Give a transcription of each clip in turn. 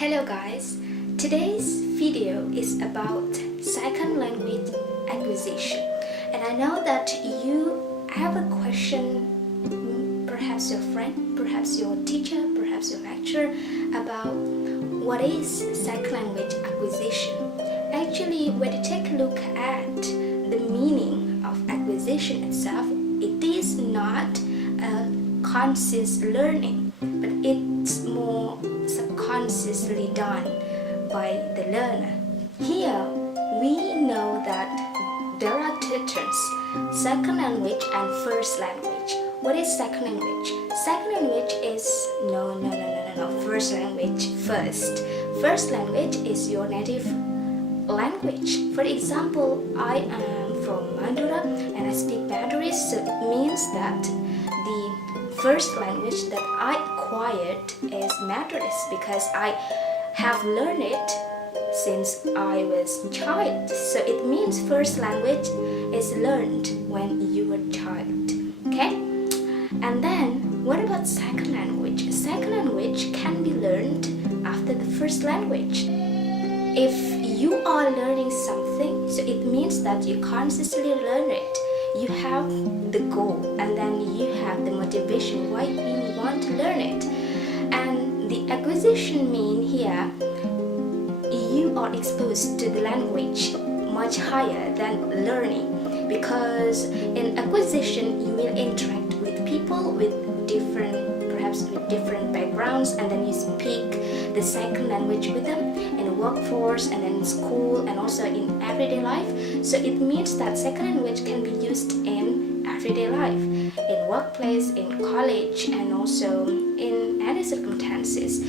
Hello guys, today's video is about second language acquisition, and I know that you have a question, perhaps your friend, perhaps your teacher, perhaps your lecturer, about what is second language acquisition. Actually, when you take a look at the meaning of acquisition itself, it is not a conscious learning, but it's more subconsciously done by the learner. Here, we know that there are two terms, second language and first language. What is second language? Second language is no, first language first. First language is your native language. For example, I am from Madura and I speak Mandarin, so it means that the first language that I acquired is Mandarin because I have learned it since I was a child. So it means first language is learned when you were a child. Okay? And then what about second language? Second language can be learned after the first language. If you are learning something, so it means that you consciously learn it. You have the goal and then you have the motivation why you want to learn it. And the acquisition mean here, you are exposed to the language much higher than learning, because in acquisition you will interact with people with different backgrounds, and then you speak the second language with them in the workforce and then in school and also in everyday life. So it means that second language can be used in everyday life, in workplace, in college, and also in any circumstances.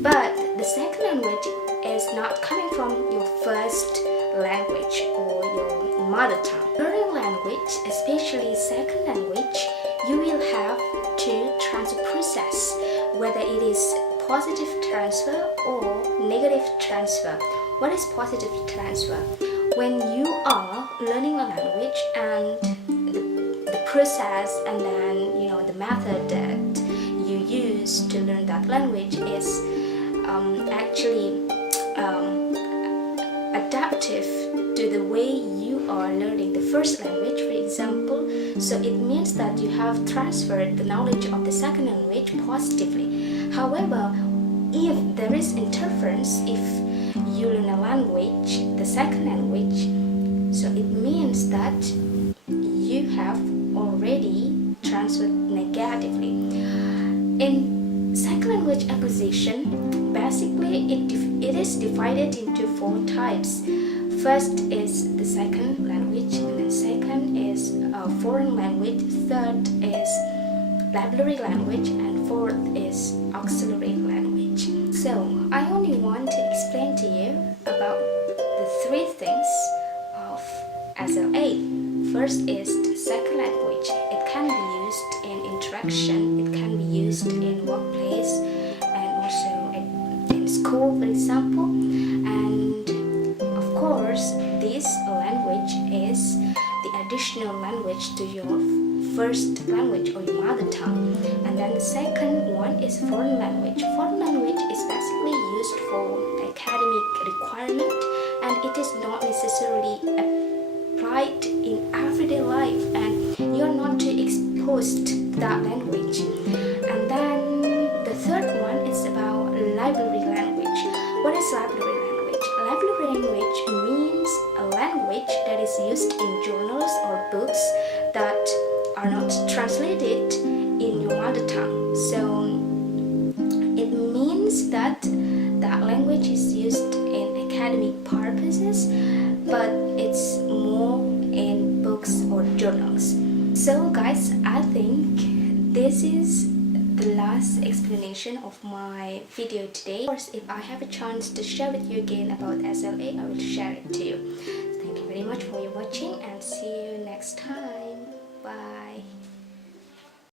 But the second language is not coming from your first language or your mother tongue. Learning language, especially second language, you will have to transfer process, whether it is positive transfer or negative transfer. What is positive transfer? When you are learning a language and the process and then the method that you use to learn that language is actually adaptive to the way you are learning the first language, for example. So it means that you have transferred the knowledge of the second language positively. However, if there is interference, if you learn a language, the second language, so it means that you have already transferred negatively. In second language acquisition, basically it is divided into 4 types. First is the second language, and then second is foreign language, third is library language, and fourth is auxiliary language. So I only want to explain to you about the 3 things of SLA. First is the second language. It can be used in interaction, it can be used in workplace, and also in school, for example. And of course, this language is the additional language to your first language or your mother tongue. And then the second one is foreign language. Foreign language is basically used for academic requirement, and it is not necessarily applied in everyday life, and you're not too exposed to that language. And then the third one is about library language. What is library language? Library language means a language that is used in journals or books that are not translated in your mother tongue. So it means that that language is used in academic purposes, but it's more in books or journals. So guys, I think this is the last explanation of my video today. Of course, if I have a chance to share with you again about SLA, I will share it to you. Thank you very much for your watching, and see you next time. Bye.